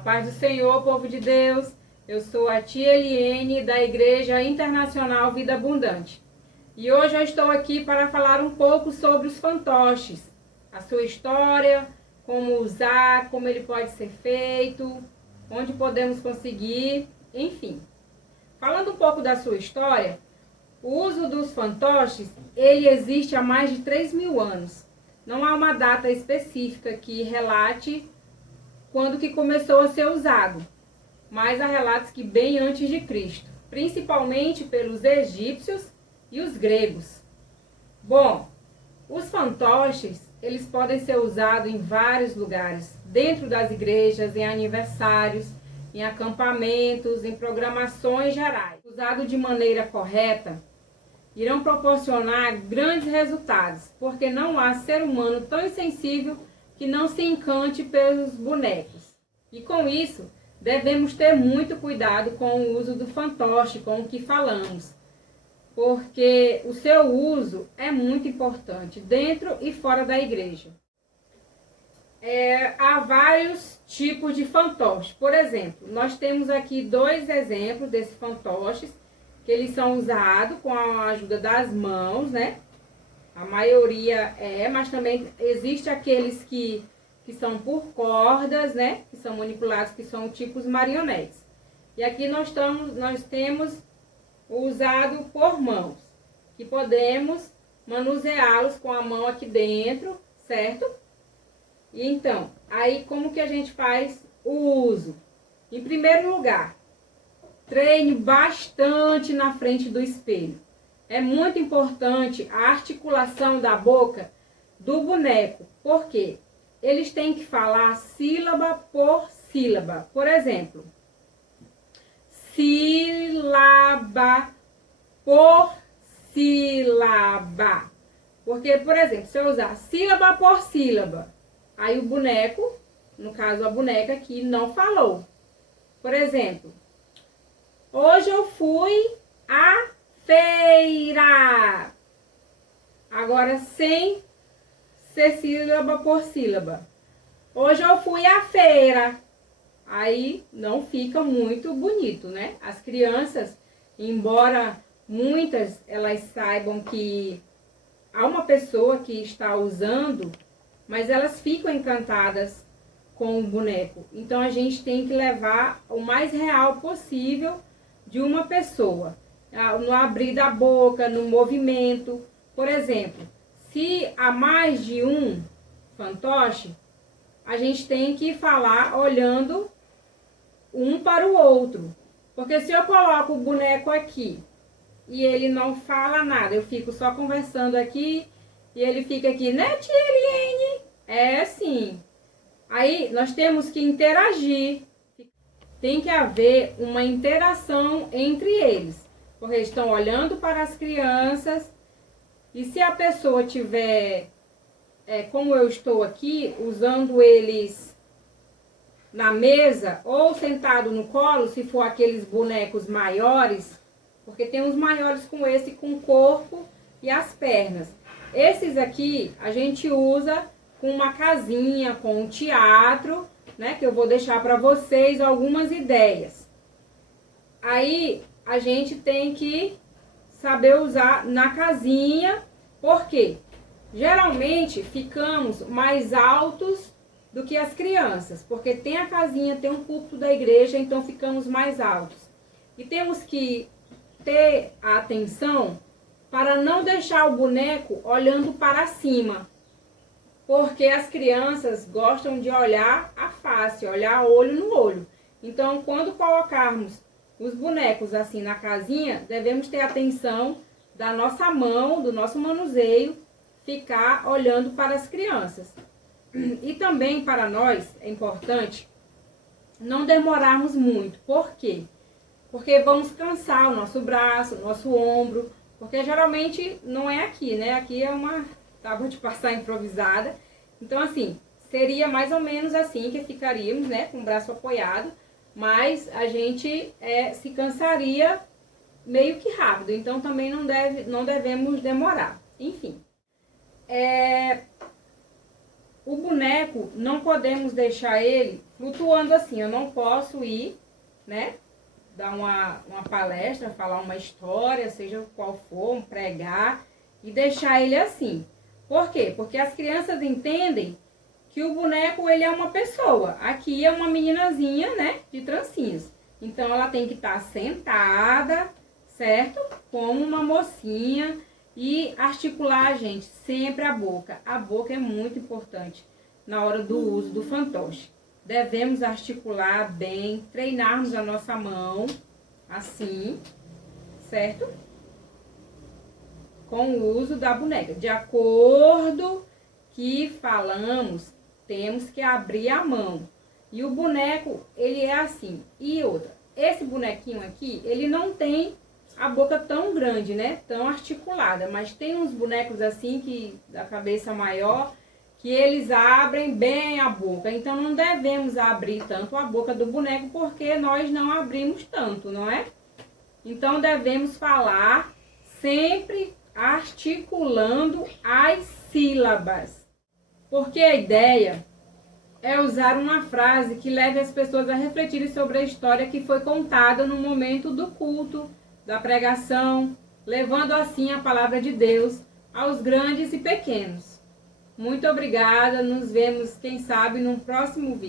paz do Senhor, povo de Deus. Eu sou a tia Eliene, da Igreja Internacional Vida Abundante. E hoje eu estou aqui para falar um pouco sobre os fantoches, a sua história, como usar, como ele pode ser feito, onde podemos conseguir, enfim. Falando um pouco da sua história, o uso dos fantoches, ele existe há mais de 3.000 anos. Não há uma data específica que relate quando que começou a ser usado, mas há relatos que bem antes de Cristo, principalmente pelos egípcios e os gregos. Bom, os fantoches, eles podem ser usados em vários lugares, dentro das igrejas, em aniversários, em acampamentos, em programações gerais. Usado de maneira correta, irão proporcionar grandes resultados, porque não há ser humano tão insensível que não se encante pelos bonecos. E com isso, devemos ter muito cuidado com o uso do fantoche, com o que falamos, porque o seu uso é muito importante, dentro e fora da igreja. Há vários tipos de fantoches. Por exemplo, nós temos aqui 2 exemplos desses fantoches, que eles são usados com a ajuda das mãos, né? A maioria mas também existe aqueles que são por cordas, né? Que são manipulados, que são tipos marionetes. E aqui nós temos o usado por mãos, que podemos manuseá-los com a mão aqui dentro, certo? E então, aí como que a gente faz o uso? Em primeiro lugar, treine bastante na frente do espelho. É muito importante a articulação da boca do boneco. Por quê? Eles têm que falar sílaba por sílaba. Por exemplo, sílaba por sílaba. Porque, por exemplo, se eu usar sílaba por sílaba, aí o boneco, no caso a boneca aqui, não falou. Por exemplo, hoje eu fui à feira. Agora sem ser sílaba por sílaba. Hoje eu fui à feira. Aí não fica muito bonito, né? As crianças, embora muitas elas saibam que há uma pessoa que está usando, mas elas ficam encantadas com o boneco. Então a gente tem que levar o mais real possível de uma pessoa, no abrir da boca, no movimento. Por exemplo, se há mais de um fantoche, a gente tem que falar olhando um para o outro. Porque se eu coloco o boneco aqui e ele não fala nada, eu fico só conversando aqui e ele fica aqui, né, tia Eliene? É assim. Aí nós temos que interagir. Tem que haver uma interação entre eles, porque eles estão olhando para as crianças. E se a pessoa tiver, como eu estou aqui, usando eles na mesa ou sentado no colo, se for aqueles bonecos maiores, porque tem uns maiores com esse, com o corpo e as pernas. Esses aqui a gente usa com uma casinha, com um teatro, né, que eu vou deixar para vocês algumas ideias. Aí a gente tem que saber usar na casinha, porque geralmente ficamos mais altos do que as crianças, porque tem a casinha, tem um púlpito da igreja, então ficamos mais altos. E temos que ter a atenção para não deixar o boneco olhando para cima, porque as crianças gostam de olhar a face, olhar olho no olho. Então, quando colocarmos os bonecos assim na casinha, devemos ter atenção da nossa mão, do nosso manuseio, ficar olhando para as crianças. E também para nós é importante não demorarmos muito. Por quê? Porque vamos cansar o nosso braço, o nosso ombro, porque geralmente não é aqui, né? Aqui é uma tábua de passar improvisada. Então, assim, seria mais ou menos assim que ficaríamos, né? Com o braço apoiado, mas a gente se cansaria meio que rápido. Então, também não devemos demorar. Enfim. o boneco, não podemos deixar ele flutuando assim. Eu não posso ir, né, dar uma palestra, falar uma história, seja qual for, pregar, e deixar ele assim. Por quê? Porque as crianças entendem que o boneco, ele é uma pessoa. Aqui é uma meninazinha, né, de trancinhas. Então, ela tem que estar sentada, certo? Como uma mocinha. E articular, gente, sempre a boca. A boca é muito importante na hora do uso do fantoche. Devemos articular bem, treinarmos a nossa mão, assim, certo? Com o uso da boneca. De acordo que falamos, temos que abrir a mão. E o boneco, ele é assim. E outra, esse bonequinho aqui, ele não tem a boca tão grande, né? Tão articulada. Mas tem uns bonecos assim, que da cabeça maior, que eles abrem bem a boca. Então, não devemos abrir tanto a boca do boneco, porque nós não abrimos tanto, não é? Então, devemos falar sempre articulando as sílabas. Porque a ideia é usar uma frase que leve as pessoas a refletirem sobre a história que foi contada no momento do culto, da pregação, levando assim a palavra de Deus aos grandes e pequenos. Muito obrigada, nos vemos, quem sabe, no próximo vídeo.